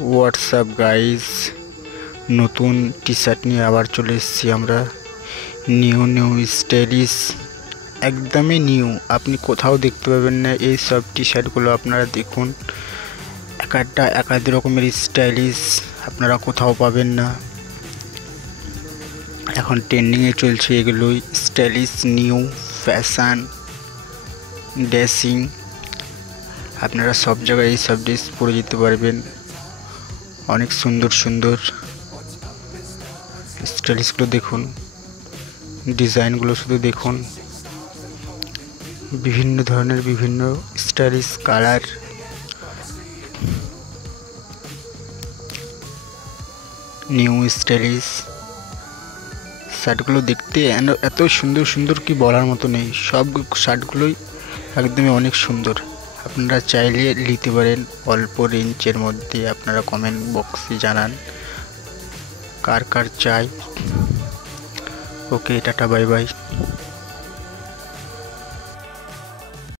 WhatsApp guys, নতুন T shirt নিয়ে আবার চলে এসেছি আমরা। নিউ নিউ স্টাইলিশ, একদমই নিউ, আপনি কোথাও দেখতে পাবেন না এই সব টি শার্টগুলো। আপনারা দেখুন, এক আধ রকমের স্টাইলিশ আপনারা কোথাও পাবেন না। এখন ট্রেন্ডিংয়ে চলছে এগুলোই, স্টাইলিশ নিউ ফ্যাশন ড্রেসিং। আপনারা সব জায়গায় এই সব ড্রেস পরে যেতে পারবেন। অনেক সুন্দর সুন্দর স্টাইলিশগুলো দেখুন, ডিজাইনগুলো শুধু দেখুন, বিভিন্ন ধরনের বিভিন্ন স্টাইলিশ কালার। নিউ স্টাইলিশ শার্টগুলো দেখতে এত সুন্দর সুন্দর কি বলার মতো নেই। সব শার্টগুলোই একদমই অনেক সুন্দর। আপনারা চাইলে নিতে পারেন অল্প রেঞ্জের মধ্যে। আপনারা কমেন্ট বক্সে জানান কার কার চাই। ওকে, টাটা, বাই বাই।